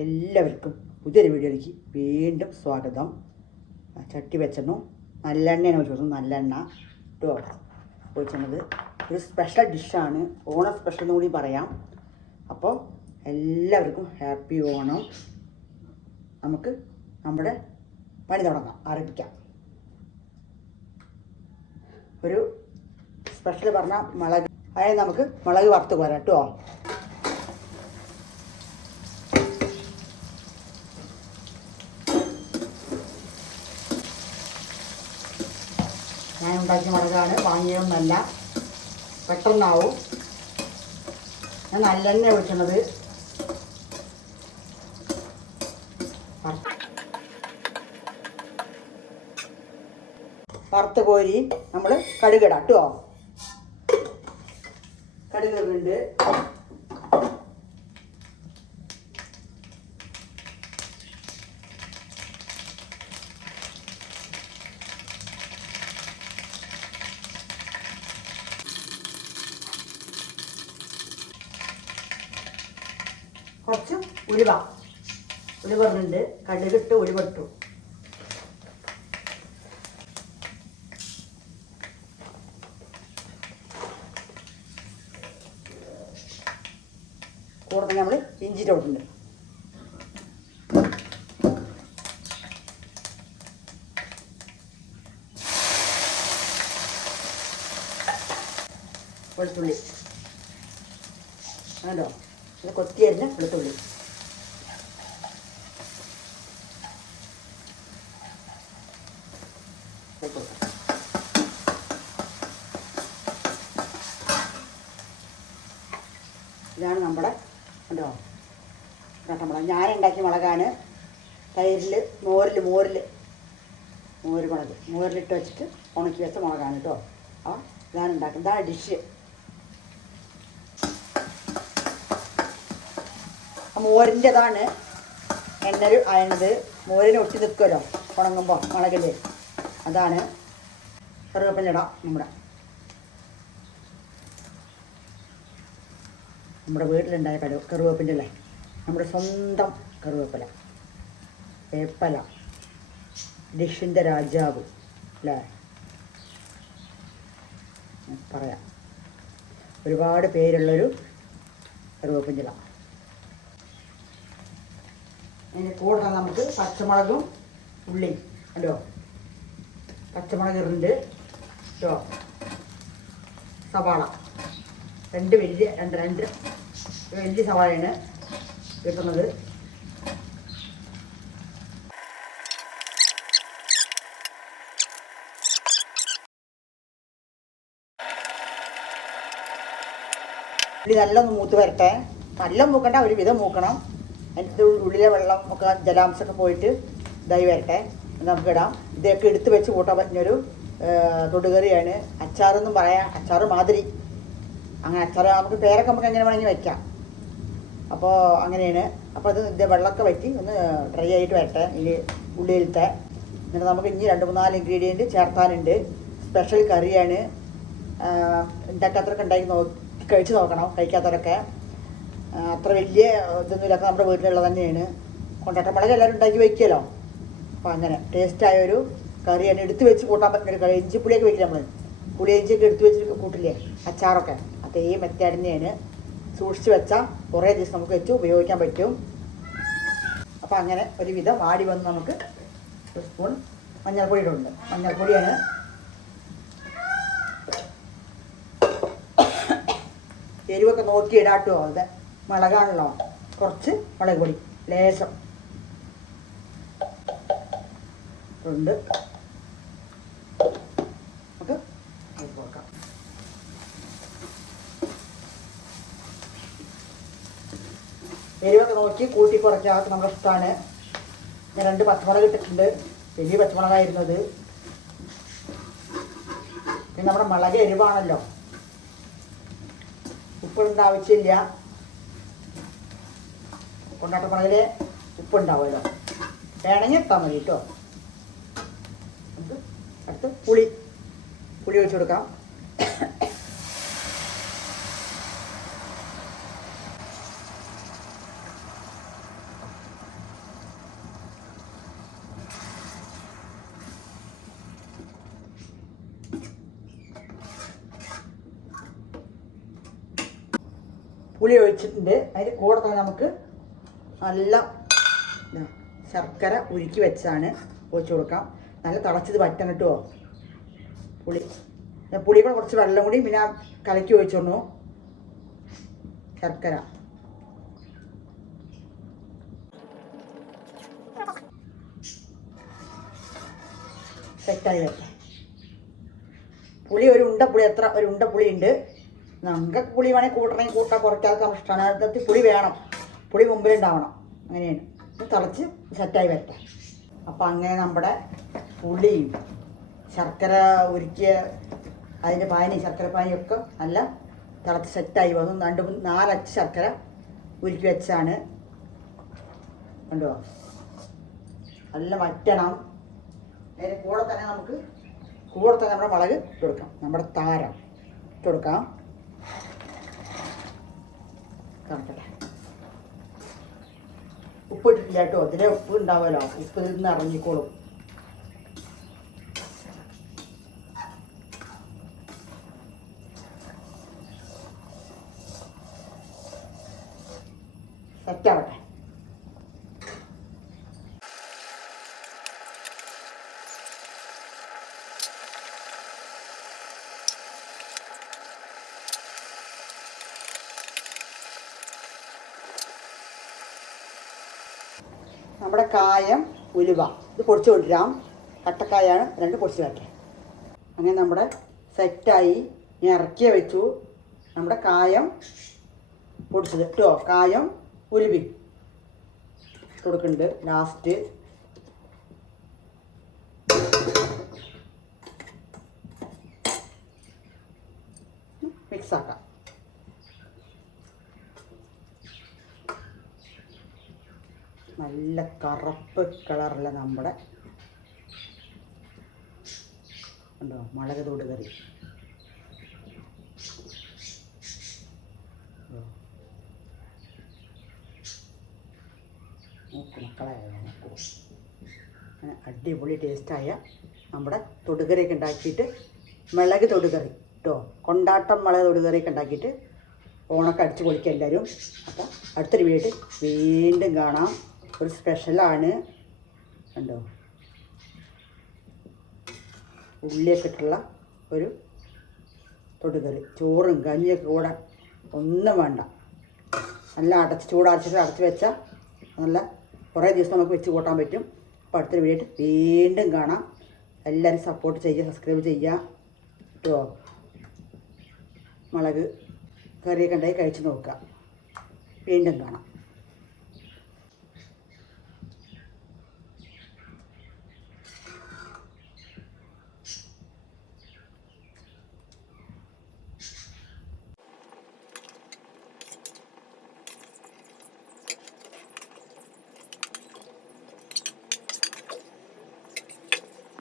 എല്ലാവർക്കും പുതിയൊരു വീഡിയോയിലേക്ക് വീണ്ടും സ്വാഗതം. ചട്ടി വെച്ചെണ്ണു നല്ലെണ്ണയാണ് ഒഴിച്ചു. നല്ലെണ്ണ കേട്ടോ ഒഴിച്ചത്. ഒരു സ്പെഷ്യൽ ഡിഷാണ്, ഓണം സ്പെഷ്യൽ എന്ന് കൂടി പറയാം. അപ്പോൾ എല്ലാവർക്കും ഹാപ്പി ഓണം. നമുക്ക് നമ്മുടെ പണി തുടങ്ങാം, ആരംഭിക്കാം. ഒരു സ്പെഷ്യൽ പറഞ്ഞാൽ മുളക്, അതായത് നമുക്ക് മുളക് വറുത്ത് പോരാം കേട്ടോ. ഞാൻ ഉണ്ടാക്കിയ മുളകാണ്, വാങ്ങിയതൊന്നല്ല. പെട്ടെന്നാവും. ഞാൻ നല്ലെണ്ണ ഒഴിക്കണത്. വറുത്ത് കോരി നമ്മൾ കടുകിടാം കേട്ടോ. കടുക് ഇടുന്നുണ്ട്. കുറച്ച് ഉലുവ ഇടുന്നുണ്ട്. കടുകിട്ട് ഉലുവട്ടു. കൂടെ നമ്മൾ ഇഞ്ചി ഇടുന്നുണ്ട്. വെളുത്തുള്ളി ആണോ, ഇത് കൊത്തിയരിഞ്ഞ വെളുത്തുള്ളി. ഇതാണ് നമ്മുടെ ഉണ്ടോ മുളക്. ഞാൻ ഉണ്ടാക്കിയ മുളകാണ്. തൈരിൽ മോര് മുളക് മോരിലിട്ട് വെച്ചിട്ട് ഉണക്കി വെച്ച മുളകാണ് കേട്ടോ. ആ ഇതാണ് ഉണ്ടാക്കുന്നത്. ഇതാണ് ഡിഷ്. മോരിൻ്റെതാണ് എണ്ണ അയണത്. മോരിന് ഒട്ടി നിൽക്കുമല്ലോ ഉണങ്ങുമ്പോൾ മുളകിൽ. അതാണ് കറിവേപ്പിലിടാം. നമ്മുടെ വീട്ടിലുണ്ടായ കറിവേപ്പിൻ്റെ അല്ലേ, നമ്മുടെ സ്വന്തം കറിവേപ്പില. വേപ്പല, ഡിഷിൻ്റെ രാജാവ് അല്ലേ പറയാം. ഒരുപാട് പേരുള്ളൊരു കറിവേപ്പിൻ്റെ ഇല. അതിന് കൂടെ നമുക്ക് പച്ചമുളകും ഉള്ളിയും അല്ലോ. പച്ചമുളക് ഇടുന്നുണ്ട് കേട്ടോ. സവാള രണ്ട് വലിയ സവാളയാണ് കിട്ടുന്നത്. ഉള്ളി നല്ലൊന്ന് മൂത്ത് വരട്ടെ. നല്ല മൂക്കണ്ട, ഒരു വിധം മൂക്കണം. അതിൻ്റെ ഉള്ളിലെ വെള്ളം ഒക്കെ ജലാംശമൊക്കെ പോയിട്ട് ഇതായി വരട്ടെ. നമുക്കിടാം. ഇതൊക്കെ എടുത്ത് വെച്ച് കൂട്ടാൻ പറ്റുന്നൊരു തൊടുകറിയാണ്. അച്ചാറെന്നും പറയാം, അച്ചാറ് മാതിരി. അങ്ങനെ അച്ചാറ് നമുക്ക് പേരൊക്കെ നമുക്ക് എങ്ങനെ വേണമെങ്കിൽ വയ്ക്കാം. അപ്പോൾ അങ്ങനെയാണ്. അപ്പോൾ അത് ഇതിൻ്റെ വെള്ളമൊക്കെ വറ്റി ഒന്ന് ഡ്രൈ ആയിട്ട് വരട്ടെ ഈ ഉള്ളിയിലത്തെ. എന്നിട്ട് നമുക്ക് ഇനി 2-3 ഇൻഗ്രീഡിയൻറ്റ് ചേർത്താനുണ്ട്. സ്പെഷ്യൽ കറിയാണ്. ഉണ്ടാക്കാത്തവരൊക്കെ ഉണ്ടാക്കി കഴിച്ച് നോക്കണം. കഴിക്കാത്തവരൊക്കെ അത്ര വലിയ ഇതൊന്നുമില്ല, നമ്മുടെ വീട്ടിലുള്ളത് തന്നെയാണ്. കൊണ്ടാട്ടമുളക് എല്ലാവരും ഉണ്ടാക്കി വയ്ക്കുമല്ലോ. അപ്പോൾ അങ്ങനെ ടേസ്റ്റായൊരു കറിയാണ്. എടുത്ത് വെച്ച് കൂട്ടാൻ പറ്റുന്നൊരു കറി. ഇഞ്ചിപ്പുളിയൊക്കെ വയ്ക്കില്ല നമ്മൾ. പുളി ഇഞ്ചിയൊക്കെ എടുത്ത് വെച്ച് കൂട്ടില്ലേ അച്ചാറൊക്കെ, അതേ മെത്തേഡ് തന്നെയാണ്. സൂക്ഷിച്ച് വെച്ചാൽ കുറേ ദിവസം നമുക്ക് വെച്ച് ഉപയോഗിക്കാൻ പറ്റും. അപ്പോൾ അങ്ങനെ ഒരുവിധം വാടി വന്ന് നമുക്ക് ഒരു സ്പൂൺ മഞ്ഞൾപ്പൊടി ഇടുന്നുണ്ട്. മഞ്ഞൾപ്പൊടിയാണ്. എരിവൊക്കെ നോക്കി ഇടാട്ടോ. അത് മുളകാണല്ലോ. കുറച്ച് മുളക് പൊടി ലേശം ഉണ്ട്. നമുക്ക് കൊടുക്കാം. എരിവൊക്കെ നോക്കി കൂട്ടി കുറയ്ക്കാത്ത നമ്മുടെ ഇഷ്ടമാണ്. ഞാൻ 2 പച്ചമുളക് ഇട്ടിട്ടുണ്ട്. വലിയ പച്ചമുളകായിരുന്നത്. പിന്നെ നമ്മുടെ മുളക് എരിവാണല്ലോ, ഉപ്പിടേണ്ട ആവശ്യമില്ല. കൊണ്ടാട്ടമുളകിൽ ഉപ്പുണ്ടാവുമല്ലോ, വേണമെങ്കിൽ ഇട്ടാൽ മതി കേട്ടോ. അടുത്ത് പുളി ഒഴിച്ച് കൊടുക്കാം. പുളി ഒഴിച്ചിട്ടുണ്ട്. അതിൻ്റെ കൂടെ തന്നെ നമുക്ക് നല്ല ശർക്കര ഉരുക്കി വെച്ചാണ് ഒഴിച്ച് കൊടുക്കാം. നല്ല തിളച്ചത് വറ്റണം കേട്ടോ. പുളി കൂടെ കുറച്ച് വെള്ളം കൂടി പിന്നെ കലക്കി ഒഴിച്ചോണു. ശർക്കര സെറ്റായി വരട്ടെ. പുളി ഒരു ഉണ്ടപ്പുളി, ഒരു ഉണ്ടപ്പുളി ഉണ്ട്. നമുക്ക് പുളി വേണമെങ്കിൽ കൂട്ടണമെങ്കിൽ കൂട്ടാൻ, കുറയ്ക്കാതെ ഇഷ്ടമാണ്. അതിനകത്ത് പുളി വേണം, പുളി മുമ്പിലുണ്ടാവണം. അങ്ങനെയാണ്. തിളച്ച് സെറ്റായി വരട്ടെ. അപ്പം അങ്ങനെ നമ്മുടെ പുളിയും ശർക്കര ഉരുക്കിയ അതിൻ്റെ പാനി, ശർക്കര പാനിയൊക്കെ നല്ല തിളച്ച് സെറ്റായി വന്നു. 4 അച്ച് ശർക്കര ഉരുക്കി വെച്ചാണ്. കണ്ടോ, നല്ല വറ്റണം. അതിൻ്റെ കൂടെ തന്നെ നമ്മുടെ മുളക് ഇട്ട് കൊടുക്കാം. നമ്മുടെ താരം ഇട്ട് കൊടുക്കാം. കണക്കട്ടെ. ഉപ്പ് ഇട്ടിട്ടില്ല കേട്ടോ. അതിലെ ഉപ്പ് ഉണ്ടാവുമല്ലോ, ഉപ്പ് നിന്ന് ഇറങ്ങിക്കോളും. സെറ്റാവട്ടെ. നമ്മുടെ കായം, ഉലുവ ഇത് പൊടിച്ച് കൊണ്ടുവരാം. കട്ടക്കായാണ്, 2 പൊടിച്ച് വരട്ടെ. അങ്ങനെ നമ്മുടെ സെറ്റായി. ഞാൻ ഇറക്കിയ വെച്ചു. നമ്മുടെ കായം പൊടിച്ചത് കേട്ടോ. കായം ഉലുവി കൊടുക്കുന്നുണ്ട് ലാസ്റ്റ്. മിക്സാക്കാം. നല്ല കറുപ്പ് കളറില്ല നമ്മുടെ ഉണ്ടോ മുളക് തൊട് കറി. മക്കളെ അങ്ങനെ അടിപൊളി ടേസ്റ്റായ നമ്മുടെ തൊടുകറിയൊക്കെ ഉണ്ടാക്കിയിട്ട്, മുളക് തൊടുകറി കേട്ടോ. കൊണ്ടാട്ടം മുളക് തൊടുകറിയൊക്കെ ഉണ്ടാക്കിയിട്ട് ഓണൊക്കെ അടിച്ച് പൊളിക്കുക എല്ലാവരും. അപ്പം അടുത്തൊരു വീണ്ടും കാണാം. ഒരു സ്പെഷ്യലാണ് കണ്ടോ, ഉള്ളിയൊക്കെ ഇട്ടുള്ള ഒരു തൊടുകറി. ചോറും കഞ്ഞിയൊക്കെ കൂടെ ഒന്നും വേണ്ട. നല്ല ചൂടടച്ചിട്ട് വെച്ചാൽ നല്ല കുറേ ദിവസം നമുക്ക് വെച്ച് കൂട്ടാൻ പറ്റും. അപ്പോൾ അടുത്തൊരു വീണ്ടും കാണാം. എല്ലാവരും സപ്പോർട്ട് ചെയ്യുക, സബ്സ്ക്രൈബ് ചെയ്യുക കേട്ടോ. മുളക് കറിയൊക്കെ ഉണ്ടായി കഴിച്ച് നോക്കുക. വീണ്ടും കാണാം.